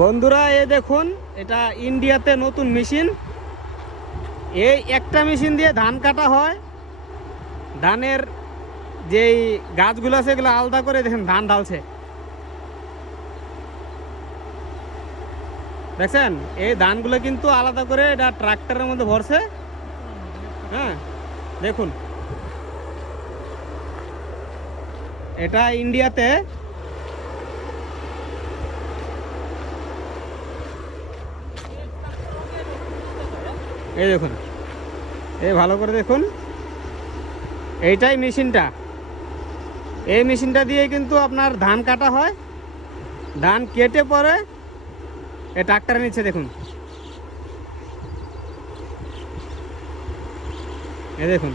বন্ধুরা এই দেখুন, এটা ইন্ডিয়াতে নতুন মেশিন। এই একটা মেশিন দিয়ে ধান কাটা হয়। ধানের যেই গাছগুলো আছে এগুলো আলাদা করে দেখেন ধান ঢালছে, দেখছেন? এই ধানগুলো কিন্তু আলাদা করে এটা ট্রাক্টরের মধ্যে ভরছে। হ্যাঁ দেখুন, এটা ইন্ডিয়াতে এই দেখুন, এই ভালো করে দেখুন, এইটাই মেশিনটা। এই মেশিনটা দিয়ে কিন্তু আপনার ধান কাটা হয়। ধান কেটে পরে এই ট্রাক্টরে নিচ্ছে, দেখুন এই দেখুন।